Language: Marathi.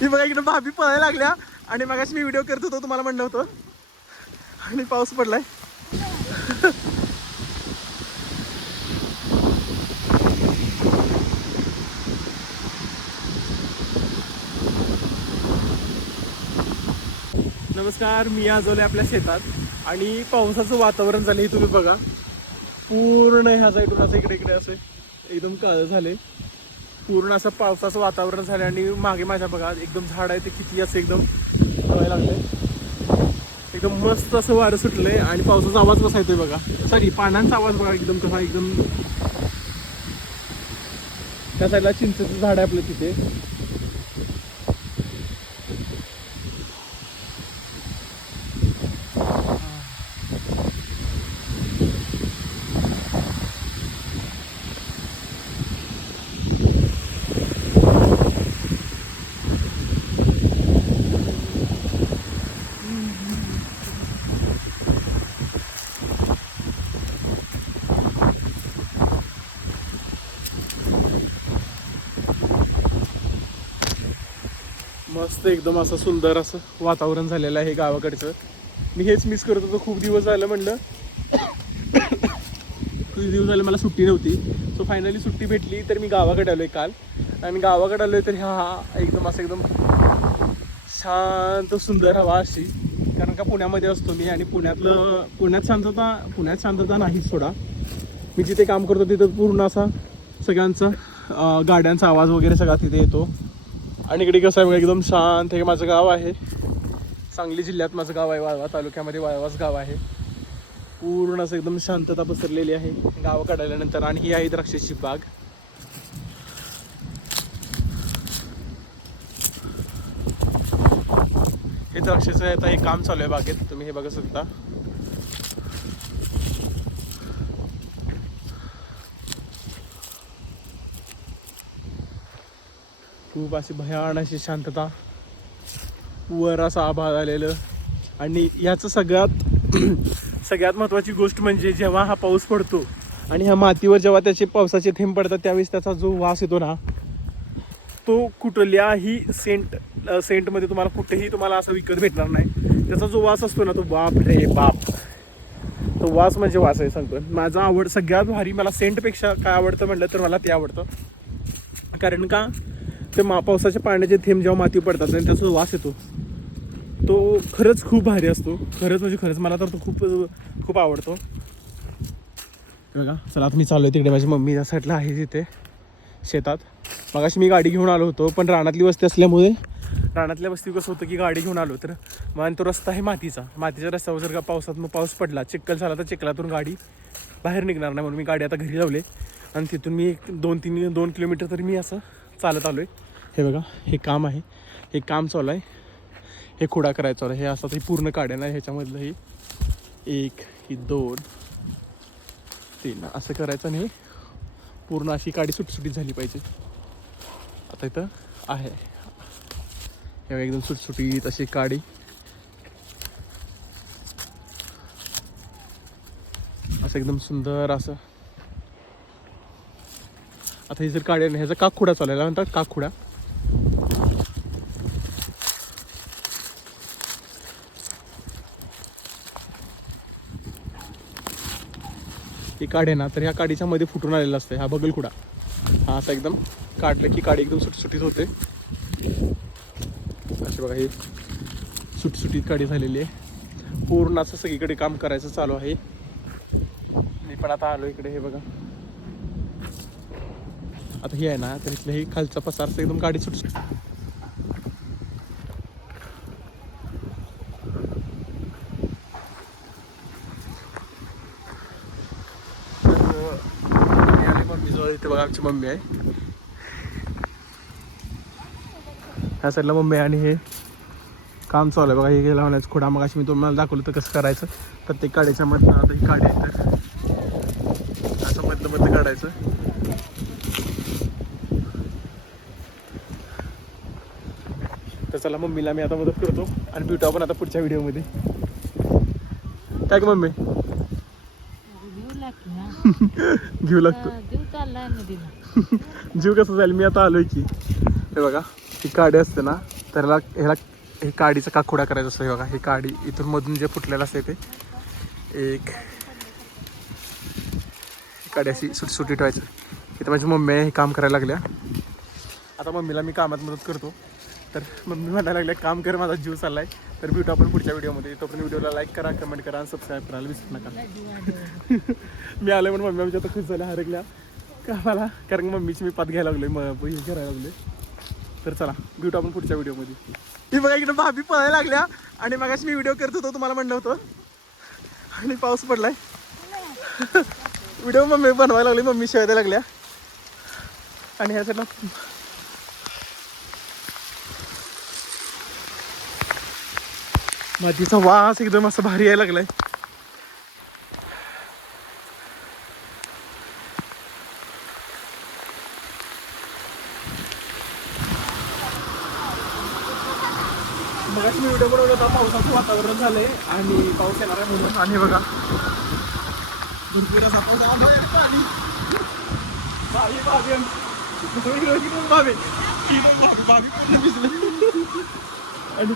ही बघा इकडे भाभी पळायला लागल्या आणि मगाशी मी व्हिडिओ करत होतो तुम्हाला म्हणलं होतं आणि पाऊस पडलाय. नमस्कार, मी आज आलोय आपल्या शेतात आणि पावसाचं वातावरण झालं हे तुम्ही बघा. पूर्ण ह्या साईडून असं इकडे इकडे असं एकदम काळं झाले. पूर्ण असं पावसाचं वातावरण झालं आणि मागे माझ्या बघा एकदम झाड आहे ते किती असं एकदम हवायला लागलंय. एकदम मस्त असं वारं सुटलंय आणि पावसाचा आवाज कसा येतोय बघा. सॉरी, पानांचा आवाज बघा एकदम कसा एकदम. त्या साईडला चिंचेचं झाड आहे आपलं तिथे. मस्त एकदम असं सुंदर असं वातावरण झालेलं आहे गावाकडचं. मी हेच मिस करत होतो. खूप दिवस झालं म्हणलं. खूप दिवस झाले मला सुट्टी नव्हती. सो फायनली सुट्टी भेटली तर मी गावाकडे आलोय काल. आणि गावाकडे आलोय तर हा एकदम असं एकदम शांत सुंदर हवा अशी. कारण का पुण्यामध्ये असतो मी आणि पुण्यात शांतता नाही सोडा. मी जिथे काम करतो तिथं पूर्ण असा सगळ्यांचा गाड्यांचा आवाज वगैरे सगळा तिथे येतो. आणि इकडे कसं आहे बघा एकदम शांत. हे माझं गाव आहे, सांगली जिल्ह्यात माझं गाव आहे. वाळवा तालुक्यामध्ये वाळवाच गाव आहे. पूर्ण असं एकदम शांतता पसरलेली आहे गावाकडे आल्यानंतर. आणि ही आहे द्राक्षाची बाग. हे द्राक्षाचं आता हे काम चालू आहे बागेत, तुम्ही हे बघू शकता. खूप अशी भयान अशी शांतता, वर असं आभाळ आलेलं. आणि ह्याचं सगळ्यात महत्त्वाची गोष्ट म्हणजे जेव्हा हा पाऊस पडतो आणि ह्या मातीवर जेव्हा त्याचे पावसाचे थेंब पडतात त्यावेळेस त्याचा जो वास येतो ना, तो कुठल्याही सेंटमध्ये तुम्हाला कुठेही तुम्हाला असं विकत भेटणार नाही. त्याचा जो वास असतो ना, तो बाप रे बाप, तो वास म्हणजे वास आहे सांगतो. माझा सगळ्यात भारी मला सेंटपेक्षा काय आवडतं म्हटलं तर मला ते आवडतं. कारण का ते पावसाच्या पाण्याचे थेंब जेव्हा माती पडतात आणि त्याचा जो वास येतो तो खरंच खूप भारी असतो. खरंच म्हणजे खरंच मला तर तो खूप आवडतो. बघा चला आता मी चालू आहे तिकडे. माझी मम्मी त्या साईडला आहे तिथे शेतात. मगाशी मी गाडी घेऊन आलो होतो पण रानातली वस्ती असल्यामुळे रानातल्या वस्ती कसं होतं की गाडी घेऊन आलो तर मग तो रस्ता आहे मातीच्या रस्त्यावर जर का पाऊस पडला, चिखल झाला तर चिखलातून गाडी बाहेर निघणार नाही. म्हणून मी गाडी आता घरी लावले आणि तिथून मी 2 किलोमीटर तरी मी असं चालत आलो आहे. हे बघा हे काम आहे, हे काम चालू आहे. हे खुडा करायचं आहे. हे असं हे पूर्ण काढ्या नाही ह्याच्यामधलं हे 1 ही 2 3 असं करायचं आणि हे पूर्ण अशी काडी सुटसुटीत झाली पाहिजे. आता इथं आहे हे एकदम सुटसुटीत अशी काडी. असं एकदम सुंदर असं. आता हे जर काढे ह्याचा काकखुडा चाललेला म्हणतात काकखुडा. ही काढे ना तर ह्या काडीच्या मध्ये फुटून आलेला असतं हा बगलखुडा. हा असं एकदम काढलं की काडी एकदम सुटसुटीत होते. असे बघा हे सुटसुटीत काडी झालेली आहे. पूर्ण असं सगळीकडे काम करायचं चालू आहे. मी पण आता आलो इकडे. हे बघा आता हे आहे ना तर इथलं हे खालचा पसारचं एकदम गाडी सुटसुट. मम्मी जवळ इथे बघा आमची मम्मी आहे. ह्या साईडला मम्मी आहे आणि हे काम चालू आहे बघा. हे लावण्याचं खोडा मग मी तुम्हाला दाखवलं तर कसं करायचं. प्रत्येक काडीच्या मधनं आता ही काडी आहे तर असं मधलं काढायचं. तर चला मम्मीला मी आता मदत करतो आणि भेटू आपण आता पुढच्या व्हिडिओमध्ये. काय मम्मी घेऊ लागतो जीव कसं जाईल. मी आता आलोय की हे बघा ही काडी असते ना तर ह्याला हे काडीचा काखोडा करायचा असतो. हे बघा, हे काडी इथून मधून जे फुटलेलं असते ते एक काडी अशी सुटसुटी ठेवायचं. इथं माझी मम्मी हे काम करायला लागल्या. आता मम्मीला मी कामात मदत करतो. तर मम्मी म्हणायला लागल्या काम कर, माझा जीव चाललाय. तर भेटू आपण पुढच्या व्हिडिओमध्ये. तोपर्यंत व्हिडिओला लाईक करा, कमेंट करा आणि सबस्क्राईब करायला विसरू नका. मी आलो म्हणून मम्मी आमच्या आता खुश झाल्या, हरकल्या कामाला, कारण मम्मीची मी पात घ्यायला लागले, हे करायला लागले. तर चला भेटू आपण पुढच्या व्हिडिओमध्ये. मी बघा इकडे भाभी पळायला लागल्या आणि मगाशी मी व्हिडिओ करत होतो, तुम्हाला म्हणलं होतं, आणि पाऊस पडलाय. व्हिडिओ मम्मी बनवायला लागली, मम्मी शिवायला लागल्या. आणि ह्या साईडला मातीचा वास एकदम असं भारी यायला लागलाय. मगाशी मी व्हिडिओ बनवला होता, पावसाचं वातावरण झालंय आणि पाऊस येणार आहे म्हणून. आणि बघा भरपूर असा पाऊस आणि